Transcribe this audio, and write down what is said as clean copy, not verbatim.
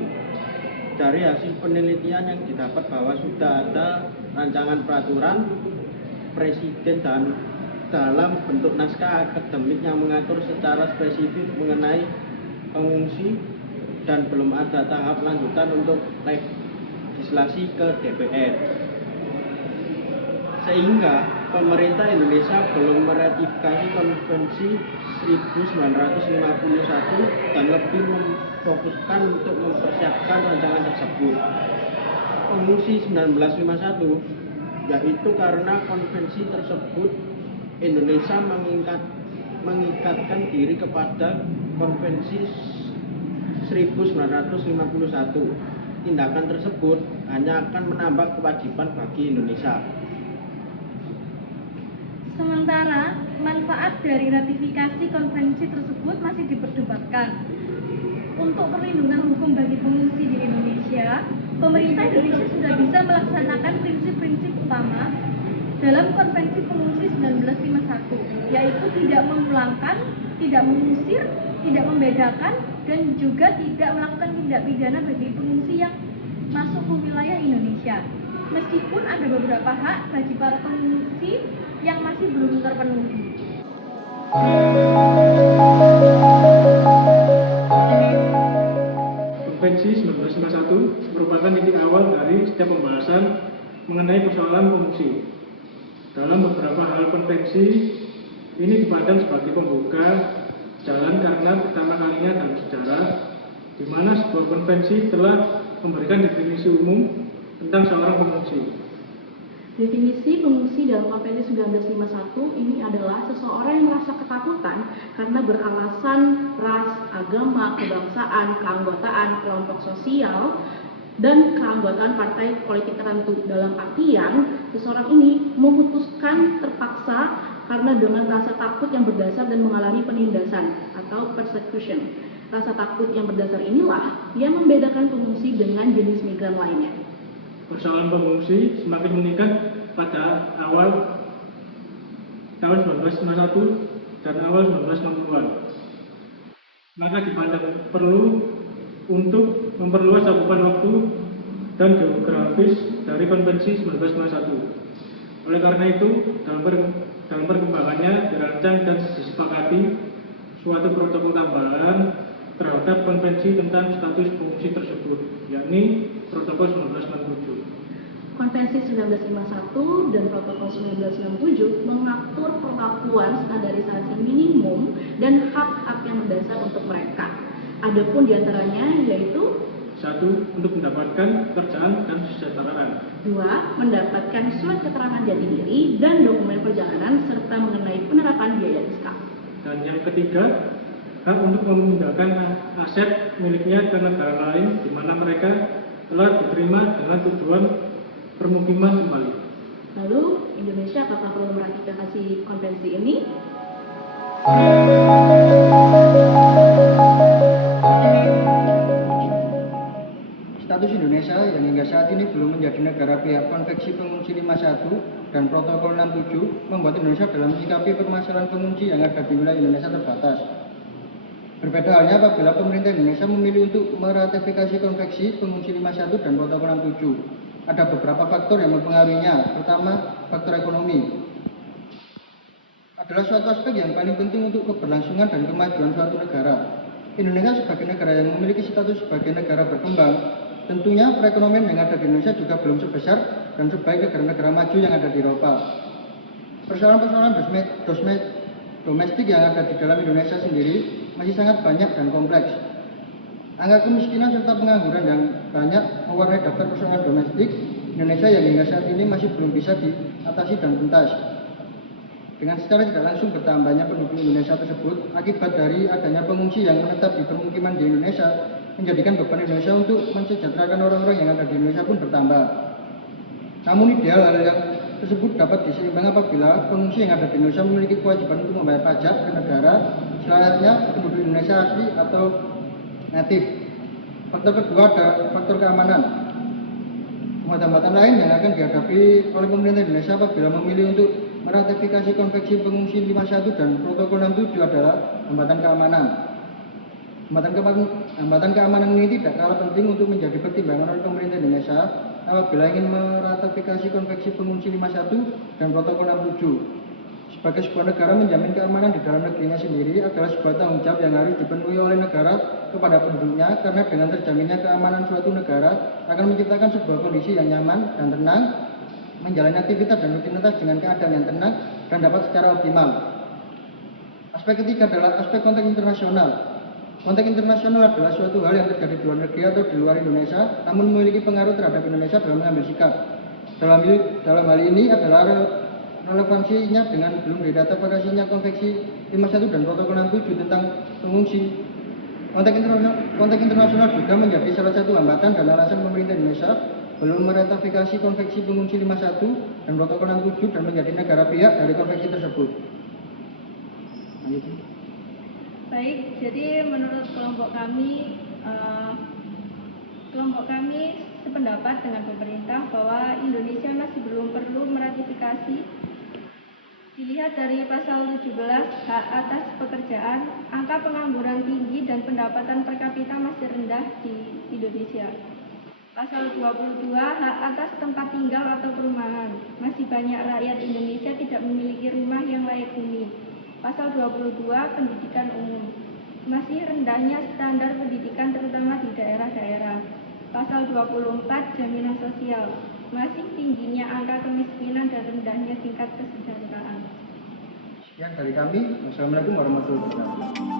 pengungsi. Dari hasil penelitian yang didapat bahwa sudah ada rancangan peraturan presiden dan dalam bentuk naskah akademik yang mengatur secara spesifik mengenai pengungsi dan belum ada tahap lanjutan untuk legislasi ke DPR. Sehingga pemerintah Indonesia belum meratifikasi Konvensi 1951 dan lebih memfokuskan untuk mempersiapkan rancangan tersebut. Pengungsi 1951 yaitu karena konvensi tersebut Indonesia mengikatkan diri kepada Konvensi 1951. Tindakan tersebut hanya akan menambah kewajiban bagi Indonesia. Sementara manfaat dari ratifikasi konvensi tersebut masih diperdebatkan. Untuk perlindungan hukum bagi pengungsi di Indonesia, pemerintah Indonesia sudah bisa melaksanakan prinsip-prinsip utama dalam Konvensi Pengungsi 1951, yaitu tidak memulangkan, tidak mengusir, tidak membedakan, dan juga tidak melakukan tindak pidana bagi pengungsi yang masuk ke wilayah Indonesia. Meskipun ada beberapa hak bagi para pengungsi yang masih belum terpenuhi. Konvensi 1951 merupakan titik awal dari setiap pembahasan mengenai persoalan pengungsi. Dalam beberapa hal konvensi ini dipandang sebagai pembuka jalan karena pertama kalinya dalam sejarah di mana sebuah konvensi telah memberikan definisi umum tentang seorang pengungsi. Definisi pengungsi dalam Konvensi 1951 ini adalah seseorang yang merasa ketakutan karena beralasan ras, agama, kebangsaan, keanggotaan, kelompok sosial, dan keanggotaan partai politik tertentu. Dalam artian, seseorang ini memutuskan terpaksa karena dengan rasa takut yang berdasar dan mengalami penindasan atau persecution. Rasa takut yang berdasar inilah yang membedakan pengungsi dengan jenis migran lainnya. Persoalan pengungsi semakin meningkat pada awal tahun 1991 dan awal 1960-an. Maka dipandang perlu untuk memperluas cakupan waktu dan geografis dari Konvensi 1951. Oleh karena itu, dalam perkembangannya dirancang dan disepakati suatu protokol tambahan terhadap konvensi tentang status pengungsi tersebut, yakni Protokol 1967. Konvensi 1951 dan Protokol 1967 mengatur perlakuan standarisasi minimum dan hak-hak yang mendasar untuk mereka. Adapun diantaranya yaitu 1. Untuk mendapatkan pekerjaan dan kesejahteraan. 2. Mendapatkan surat keterangan jati diri dan dokumen perjalanan serta mengenai penerapan biaya fiskal. Dan yang ketiga, hak untuk memindahkan aset miliknya ke negara lain di mana mereka telah diterima dengan tujuan permukiman kembali. Lalu, Indonesia apakah perlu meratifikasi konvensi ini? Status Indonesia yang hingga saat ini belum menjadi negara pihak Konvensi Pengungsi 51 dan Protokol 67 membuat Indonesia dalam menyikapi permasalahan pengungsi yang ada di wilayah Indonesia terbatas. Berbeda halnya apabila pemerintah Indonesia memilih untuk meratifikasi Konvensi Pengungsi 51 dan Protokol 67. Ada beberapa faktor yang mempengaruhinya. Pertama, faktor ekonomi. Adalah suatu aspek yang paling penting untuk keberlangsungan dan kemajuan suatu negara. Indonesia sebagai negara yang memiliki status sebagai negara berkembang, tentunya perekonomian yang ada di Indonesia juga belum sebesar dan sebaik negara-negara maju yang ada di Eropa. Persoalan-persoalan domestik yang ada di dalam Indonesia sendiri masih sangat banyak dan kompleks. Angka kemiskinan serta pengangguran yang banyak mewarnai daftar persoalan domestik Indonesia yang hingga saat ini masih belum bisa diatasi dan tuntas. Dengan secara tidak langsung bertambahnya penduduk Indonesia tersebut akibat dari adanya pengungsi yang menetap di permukiman di Indonesia menjadikan beban Indonesia untuk mensejahterakan orang-orang yang ada di Indonesia pun bertambah. Namun ideal hal yang tersebut dapat diseimbangkan apabila pengungsi yang ada di Indonesia memiliki kewajiban untuk membayar pajak ke negara selayaknya penduduk Indonesia asli atau natif. Faktor kedua ada faktor keamanan. Hambatan lain yang akan dihadapi oleh pemerintah Indonesia apabila memilih untuk meratifikasi Konvensi Pengungsi 51 dan Protokol 67 adalah hambatan keamanan. Hambatan keamanan ini tidak kalah penting untuk menjadi pertimbangan oleh pemerintah Indonesia apabila ingin meratifikasi Konvensi Pengungsi 51 dan Protokol 67. Sebagai sebuah negara, menjamin keamanan di dalam negerinya sendiri adalah sebuah tanggung jawab yang harus dipenuhi oleh negara kepada penduduknya, karena dengan terjaminnya keamanan suatu negara akan menciptakan sebuah kondisi yang nyaman dan tenang, menjalani aktivitas dan rutinitas dengan keadaan yang tenang dan dapat secara optimal. Aspek ketiga adalah aspek konteks internasional. Konteks internasional adalah suatu hal yang terjadi di luar negeri atau di luar Indonesia, namun memiliki pengaruh terhadap Indonesia dalam mengambil sikap. Dalam hal ini adalah relevansinya dengan belum diratifikasinya Konvensi 51 dan Protokol 67 tentang pengungsi. Konteks internasional juga menjadi salah satu hambatan dan alasan pemerintah Indonesia belum meratifikasi Konvensi Pengungsi 51 dan Protokol 67 dan menjadi negara pihak dari konvensi tersebut. Baik, jadi menurut kelompok kami sependapat dengan pemerintah bahwa Indonesia masih belum perlu meratifikasi. Dilihat dari pasal 17 hak atas pekerjaan, angka pengangguran tinggi dan pendapatan per kapita masih rendah di Indonesia. Pasal 22 hak atas tempat tinggal atau perumahan, masih banyak rakyat Indonesia tidak memiliki rumah yang layak huni. Pasal 22 pendidikan umum, masih rendahnya standar pendidikan terutama di daerah-daerah. Pasal 24 jaminan sosial, masih tingginya angka kemiskinan dan rendahnya tingkat kesejahteraan. Sekian dari kami. Wassalamualaikum warahmatullahi wabarakatuh.